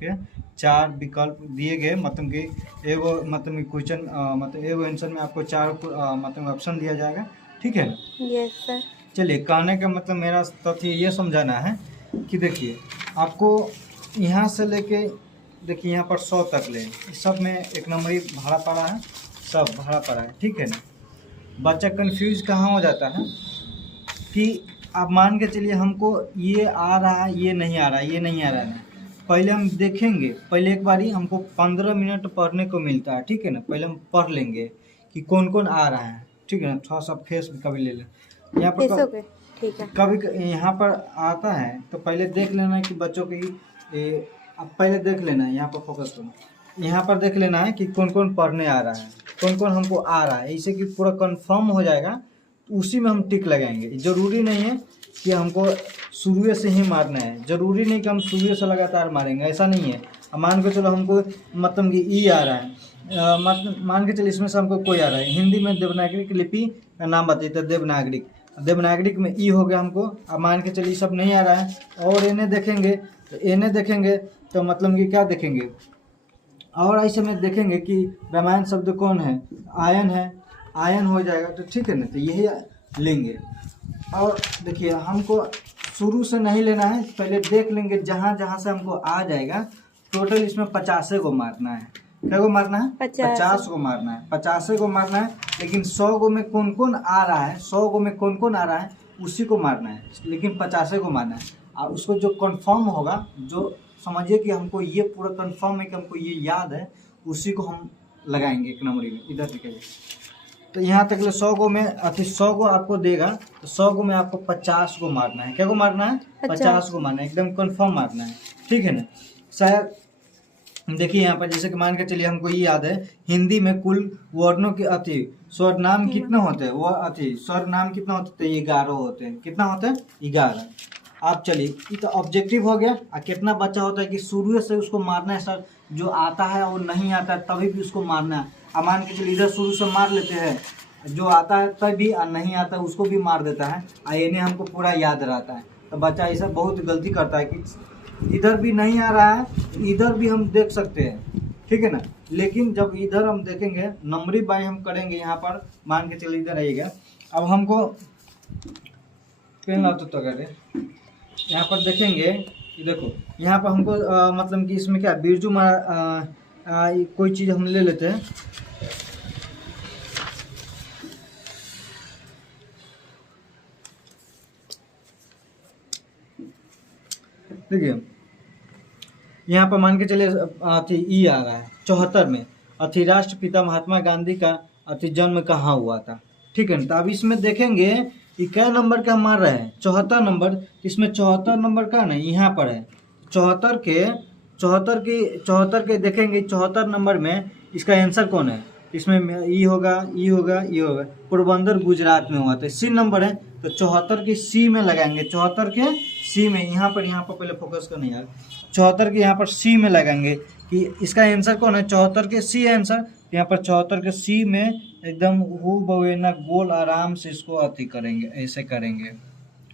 के चार विकल्प दिए गए, मतलब कि एगो मतलब क्वेश्चन मतलब एगो आंसर में आपको चार मतलब ऑप्शन दिया जाएगा। ठीक है। Yes sir. चलिए, कहने का मतलब मेरा तथ्य ये समझाना है कि देखिए आपको यहाँ से लेके देखिए यहाँ पर 100 तक ले, सब में एक नंबरी भाड़ा पड़ा है, सब भाड़ा पड़ा है। ठीक है ना। बच्चा कंफ्यूज कहाँ हो जाता है कि आप मान के चलिए हमको ये आ रहा है, ये नहीं आ रहा है, ये नहीं आ रहा है। पहले हम देखेंगे, पहले एक बारी हमको 15 मिनट पढ़ने को मिलता है। ठीक है ना। पहले हम पढ़ लेंगे कि कौन कौन आ रहा है। ठीक है ना। थोड़ा सा फेस भी कभी ले लें यहाँ पर। ठीक है। कभी यहाँ पर आता है तो पहले देख लेना है कि बच्चों की अब पहले देख लेना है, यहाँ पर फोकस करना, यहाँ पर देख लेना है कि कौन कौन पढ़ने आ रहा है, कौन कौन हमको आ रहा है। इससे कि पूरा कंफर्म हो जाएगा, उसी में हम टिक लगाएंगे। ज़रूरी नहीं है कि हमको शुरू से ही मारना है, ज़रूरी नहीं कि हम शुरू से लगातार मारेंगे, ऐसा नहीं है। अब मान के चलो हमको मतलब कि ई आ रहा है, मान के चलो इसमें से हमको कोई आ रहा है। हिंदी में देवनागरिक लिपि का नाम बताइए तो देवनागरिक में ई हो गया हमको। अब मान के चलिए सब नहीं आ रहा है और इन्हें देखेंगे तो मतलब कि क्या देखेंगे, और ऐसे में देखेंगे कि रामायण शब्द कौन है, आयन है, आयन हो जाएगा तो ठीक है ना। तो यही लेंगे। और देखिए हमको शुरू से नहीं लेना है, पहले देख लेंगे जहाँ जहाँ से हमको आ जाएगा। टोटल इसमें 50 को मारना है। क्या को मारना है? 50 को मारना है, 50 को मारना है। लेकिन 100 गो में कौन कौन आ रहा है, 100 गो में कौन कौन आ रहा है उसी को मारना है, लेकिन 50 को मारना है। और उसको जो कंफर्म होगा, जो समझिए कि हमको ये पूरा कंफर्म है कि हमको ये याद है, उसी को हम लगाएंगे एक नंबरी में। इधर देखिए तो यहाँ तक ले 100 गो में 100 गो आपको देगा तो 100 गो में आपको 50 को मारना है। क्या को मारना है? 50 को मारना है, एकदम कंफर्म मारना है। ठीक है ना। शायद देखिए यहाँ पर जैसे कि मान के चलिए हमको ये याद है, हिंदी में कुल वर्णों के स्वर नाम कितने होते हैं, वो स्वर नाम कितना होते हैं? 11 होते हैं। कितना होते हैं? 11। आप चलिए ये तो ऑब्जेक्टिव हो गया। और कितना बच्चा होता है कि शुरू से उसको मारना है सर, जो आता है और नहीं आता है तभी भी उसको मारना है। अब मान के चलिए इधर शुरू से मार लेते हैं, जो आता है तभी और नहीं आता है उसको भी मार देता है, और इन्हें हमको पूरा याद रहता है। तो बच्चा ऐसा बहुत गलती करता है कि इधर भी नहीं आ रहा है, इधर भी हम देख सकते हैं। ठीक है ना। लेकिन जब इधर हम देखेंगे, नंबरी बाय हम करेंगे, यहाँ पर मान के चलिए इधर आइएगा। अब हमको पेन ला तो करें, यहाँ पर देखेंगे कि देखो यहाँ पर हमको मतलब कि इसमें क्या बिरजू कोई चीज़ हम ले लेते हैं। देखिए यहाँ पर मान के चलिए ई आ रहा है 74 में राष्ट्रपिता महात्मा गांधी का जन्म कहाँ हुआ था। ठीक है ना। तो अब इसमें देखेंगे कि क्या नंबर का मार रहे हैं, 74 नंबर। इसमें 74 नंबर का ना यहाँ पर है 74 के देखेंगे 74 नंबर में इसका आंसर कौन है। इसमें ई होगा, ई होगा, ई होगा। पोरबंदर गुजरात में हुआ था, सी नंबर है। तो 74 के सी में लगाएंगे, 74 के सी में, यहाँ पर पहले फोकस करना यार। 74 के यहाँ पर सी में लगाएंगे कि इसका आंसर कौन है, 74 के सी आंसर। यहाँ पर 74 के सी में एकदम हु बवेना गोल आराम से इसको अति करेंगे, ऐसे करेंगे,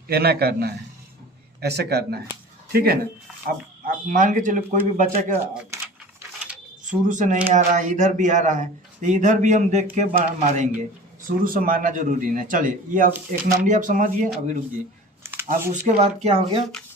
ऐना करना है, ऐसे करना है। ठीक है ना। अब आप मान के चलो कोई भी बच्चा का शुरू से नहीं आ रहा है, इधर भी आ रहा है, तो इधर भी हम देख के मारेंगे। शुरू से मारना जरूरी नहीं। चलिए ये अब एक नंबरी आप समझिए, अभी रुकिए। अब उसके बाद क्या हो गया,